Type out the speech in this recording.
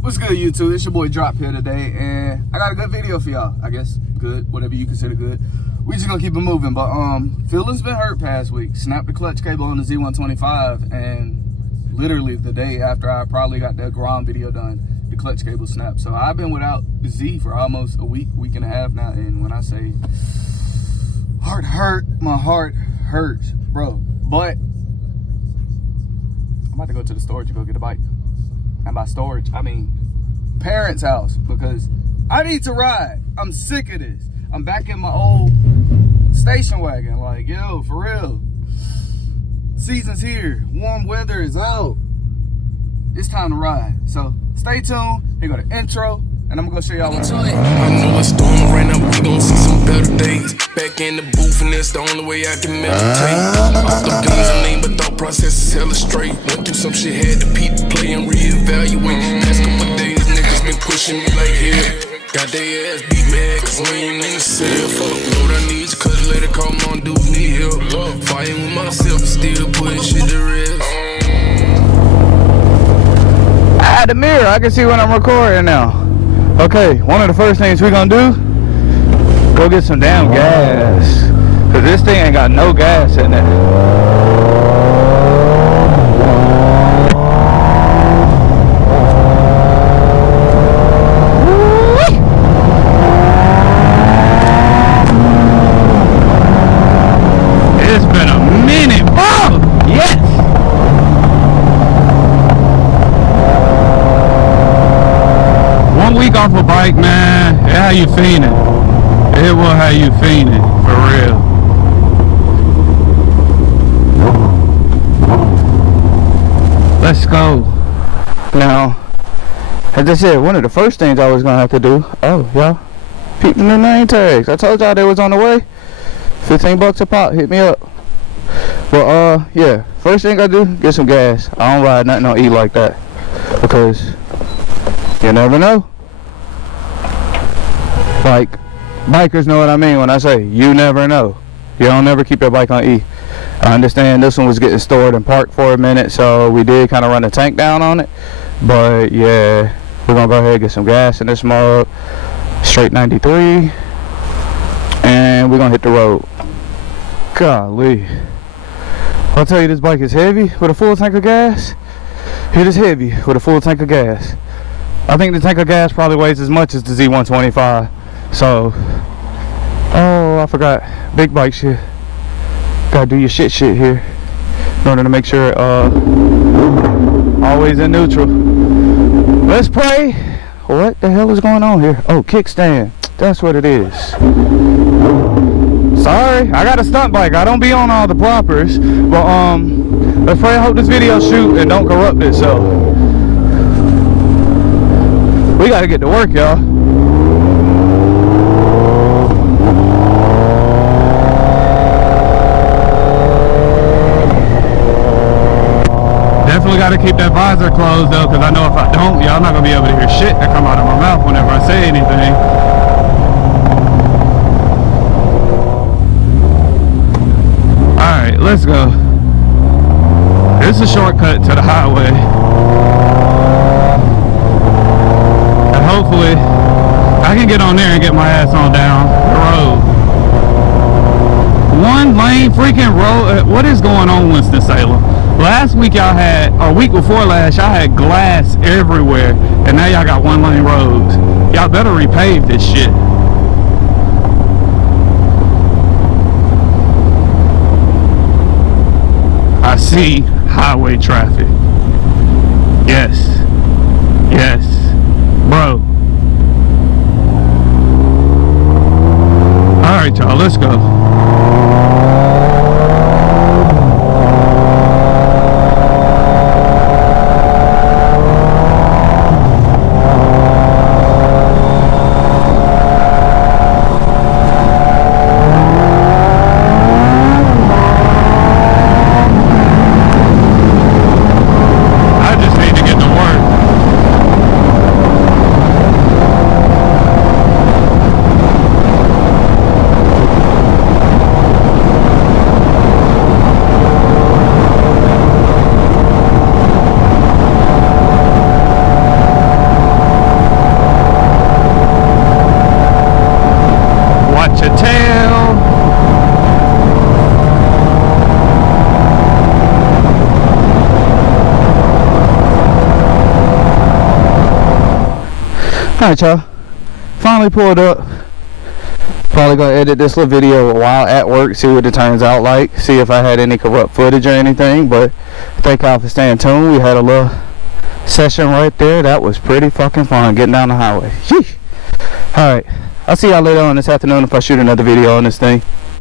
What's good, YouTube? It's your boy Drop here today, and I got a good video for y'all. I guess good, whatever you consider good. We just gonna keep it moving, but feelings been hurt past week. Snapped the clutch cable on the Z125, and literally the day after I probably got that Grom video done, the clutch cable snapped. So I've been without the Z for almost a week and a half now, and when I say heart hurt, my heart hurts, bro. But I'm about to go to the storage to go get a bike. And by storage, I mean parents' house, because I need to ride. I'm sick of this. I'm back in my old station wagon. Like, yo, for real. Season's here. Warm weather is out. It's time to ride. So stay tuned. Here go the intro, and I'm gonna go show y'all what I'm doing. I know it's storming right now, we gon' see some better days. Back in the booth, and that's the only way I can meditate. Off the beans, I mean, but thought process is hella straight. Went through some shit, had to peep, play, and reevaluate. Past couple days, niggas been pushing me like here. Got they ass beat mad, cause we ain't in the cell. Fuck, Lord, I need you, cause later call on dudes need help. Fighting with myself, still putting shit to rest. I had the mirror, I can see when I'm recording now. Okay, one of the first things we're gonna do, go get some damn gas. Cause this thing ain't got no gas in it. It's been a minute, bro! Yes! Week off a bike, man. It how you feeling? It will how you feeling, for real. Let's go. Now, as I said, one of the first things I was gonna have to do. Oh, y'all, peeping the name tags. I told y'all they was on the way. 15 bucks a pop. Hit me up. Well, yeah. First thing I do, get some gas. I don't ride nothing on E like that, because you never know. Like, bikers know what I mean when I say you never know. You don't never keep your bike on E. I understand this one was getting stored and parked for a minute, so we did kind of run the tank down on it. But yeah, we're gonna go ahead and get some gas in this mug. Straight 93, and we're gonna hit the road. Golly, I'll tell you, this bike is heavy with a full tank of gas. It is heavy with a full tank of gas. I think the tank of gas probably weighs as much as the Z125. So, oh, I forgot. Big bike shit. Gotta do your shit here in order to make sure always in neutral. Let's pray. What the hell is going on here? Oh, kickstand. That's what it is. Sorry, I got a stunt bike. I don't be on all the proppers. But let's pray I hope this video shoot and don't corrupt it. So we gotta get to work, y'all. Definitely got to keep that visor closed though, because I know if I don't, y'all not gonna be able to hear shit that come out of my mouth whenever I say anything. Alright, let's go. This is a shortcut to the highway. And hopefully I can get on there and get my ass on down the road. One lane freaking road. What is going on, Winston-Salem? Last week y'all had, or week before last, y'all had glass everywhere, and now y'all got one lane roads. Y'all better repave this shit. I see highway traffic. Yes. Yes. Bro. Alright, y'all, let's go. I just need to get to work. Alright, y'all. Finally pulled up. Probably gonna edit this little video while at work, see what it turns out like, see if I had any corrupt footage or anything. But thank y'all for staying tuned. We had a little session right there. That was pretty fucking fun getting down the highway. Alright, I'll see y'all later on this afternoon if I shoot another video on this thing.